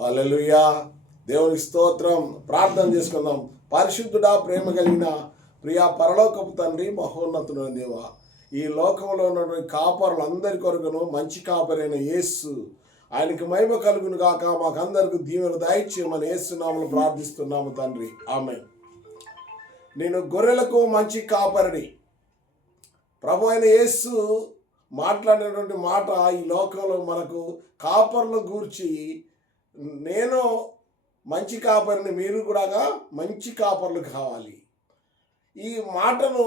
హల్లెలూయా. దేవునికి స్తోత్రం. ప్రార్థన చేసుకుందాం. పరిశుద్ధుడా, ప్రేమ కలిగిన ప్రియా పరలోకపు తండ్రి, మహోన్నతుడైన దేవ, ఈ లోకంలో ఉన్నటువంటి కాపరులందరి కొరకును మంచి కాపరైన యేసు, ఆయనకి మహిమ కలుగును గాక. మాకందరికి దీవెన దయచేయమని యేసునామములో ప్రార్థిస్తున్నాము తండ్రి, ఆమేన్. నేను గొర్రెలకు మంచి కాపరిని. ప్రభు అయిన యేసు మాట్లాడినటువంటి మాట ఈ లోకంలో మనకు కాపర్లను గూర్చి, నేను మంచి కాపరిని, మీరు కూడా మంచి కాపర్లు కావాలి. ఈ మాటను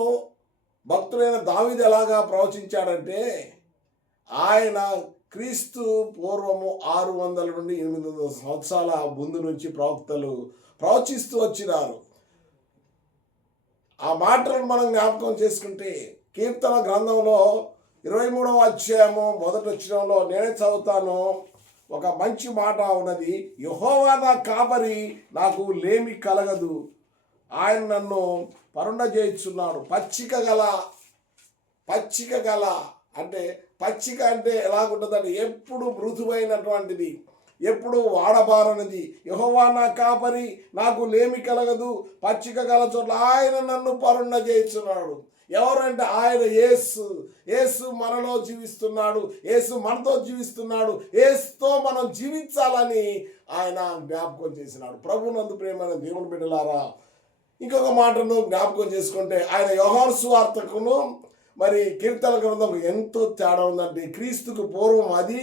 భక్తుడైన దావీదు ఎలాగా ప్రవచించాడంటే, ఆయన క్రీస్తు పూర్వము 600 నుండి 800 సంవత్సరాల ముందు నుంచి ప్రవక్తలు ప్రవచిస్తూ వచ్చినారు. ఆ మాటలను మనం జ్ఞాపకం చేసుకుంటే, కీర్తన గ్రంథంలో 23వ అధ్యాయము 1వ వచనంలో నేనే చదువుతాను. ఒక మంచి మాట ఉన్నది. యెహోవా నా కాపరి, నాకు లేమి కలగదు. ఆయన నన్ను పరుండజేయుచున్నాడు. పచ్చిక గల అంటే పచ్చిక అంటే ఎలాగుంటుందంటే ఎప్పుడు మృదువైనటువంటిది, ఎప్పుడు వాడబారనిది. యెహోవా నా కాపరి, నాకు లేమి కలగదు. పచ్చిక గల చోట్ల ఆయన నన్ను పరుండజేయుచున్నాడు. ఎవరంటే ఆయన యేసు మనలో జీవిస్తున్నాడు. యేసు మనతో జీవిస్తున్నాడు. యేసుతో మనం జీవించాలని ఆయన జ్ఞాపకం చేసినాడు. ప్రభునందు ప్రేమైన దేవుని బిడ్డలారా, ఇంకొక మాటను జ్ఞాపకం చేసుకుంటే, ఆయన యోహాను సువార్తకును మరి కీర్తన గ్రంథం ఎంతో తేడా ఉందండి. క్రీస్తుకు పూర్వం అది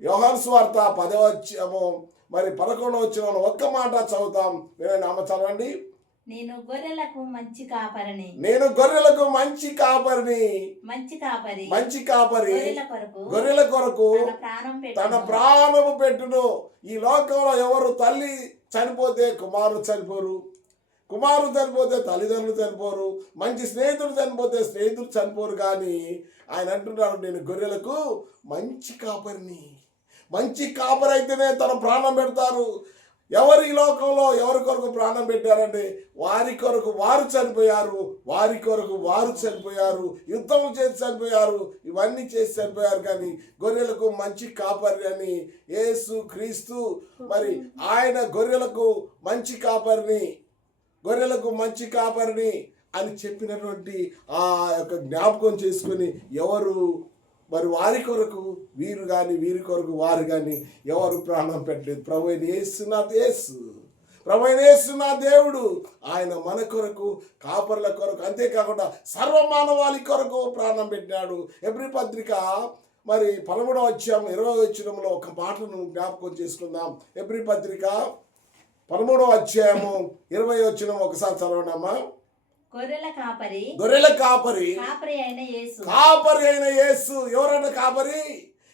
యోహాను సువార్త 10వ అధ్యాయము మరి 11వ వచనంలో ఒక్క మాట చదువుతాం. నామ చదవండి. నేను గొర్రెలకు మంచి కాపరిని. మంచి కాపరి గొర్రెల కొరకు తన ప్రాణము పెట్టును. ఈ లోకంలో ఎవరు తల్లి చనిపోతే కుమారుడు చనిపోరు, కుమారుడు చనిపోతే తల్లిదండ్రులు చనిపోరు, మంచి స్నేహితుడు చనిపోతే స్నేహితులు చనిపోరు. కానీ ఆయన అంటున్నాడు, నేను గొర్రెలకు మంచి కాపరిని. మంచి కాపరి అయితేనే తన ప్రాణం పెడతారు. ఎవరు ఈ లోకంలో ఎవరి కొరకు ప్రాణం పెట్టారంటే, వారి కొరకు వారు చనిపోయారు, వారి కొరకు వారు చనిపోయారు, యుద్ధం చేసి చనిపోయారు, ఇవన్నీ చేసి చనిపోయారు. కానీ గొర్రెలకు మంచి కాపరి అని యేసు క్రీస్తు మరి ఆయన గొర్రెలకు మంచి కాపరిని అని చెప్పినటువంటి ఆ యొక్క జ్ఞాపకం చేసుకొని ఎవరు మరి వారి కొరకు వీరు కానీ వీరి కొరకు వారు కానీ ఎవరు ప్రాణం పెట్టలేదు. ప్రభు అయిన యేసు నా దేవుడు. ఆయన మన కొరకు, కాపర్ల కొరకు, అంతేకాకుండా సర్వమానవాళి కొరకు ప్రాణం పెట్టినాడు. హెబ్రీ పత్రిక మరి 13వ అధ్యాయం 20వ వచనంలో ఒక మాటను జ్ఞాపకం చేసుకుందాం. హెబ్రీ పత్రిక 13వ అధ్యాయము 20వ వచనం ఒకసారి చదవండమ్మా. గొర్రెల కాపరి అయిన యేసు. ఎవరైనా కాపరి,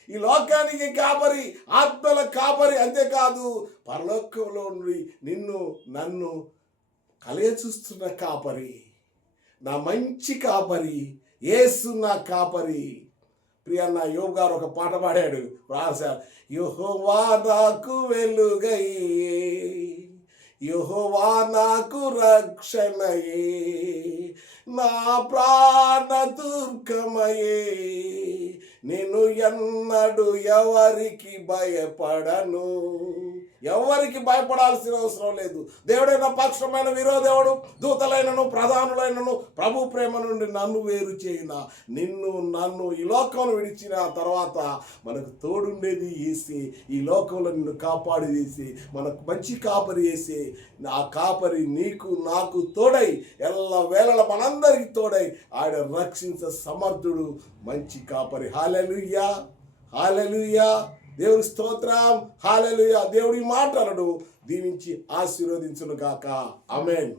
ఈ లోకానికి కాపరి, ఆత్మల కాపరి. అంతేకాదు పరలోకంలో నుండి నిన్ను నన్ను కలయచూస్తున్న కాపరి, నా మంచి కాపరి యేసు, నా కాపరి. ప్రియన్న యోబు గారు ఒక పాట పాడాడు, రాశారు. యెహోవా నాకు వెలుగయ్యే, యెహోవా నాకు రక్షణయే, నా ప్రాణ దుర్గమయే, నేను ఎన్నడు ఎవరికి భయపడను. ఎవరికి భయపడాల్సిన అవసరం లేదు. దేవుడైన పక్షమైన విరోధేవుడు, దూతలైనను ప్రధానులైనను ప్రభు ప్రేమ నుండి నన్ను వేరు చేయిన, నిన్ను నన్ను ఈ లోకంలో విడిచిన తర్వాత మనకు తోడుండేది యేసే. ఈ లోకంలో నిన్ను కాపాడి వేసి మనకు మంచి కాపరి వేసి, ఆ కాపరి నీకు నాకు తోడై ఎల్ల వేళల మనందరికి తోడై ఆయన రక్షించ సమర్థుడు మంచి కాపరి. హల్లెలూయా, హల్లెలూయా. దేవుని స్తోత్రం, హల్లెలూయా. దేవుడి మాటలను దీవించి ఆశీర్వదించును గాక. ఆమేన్.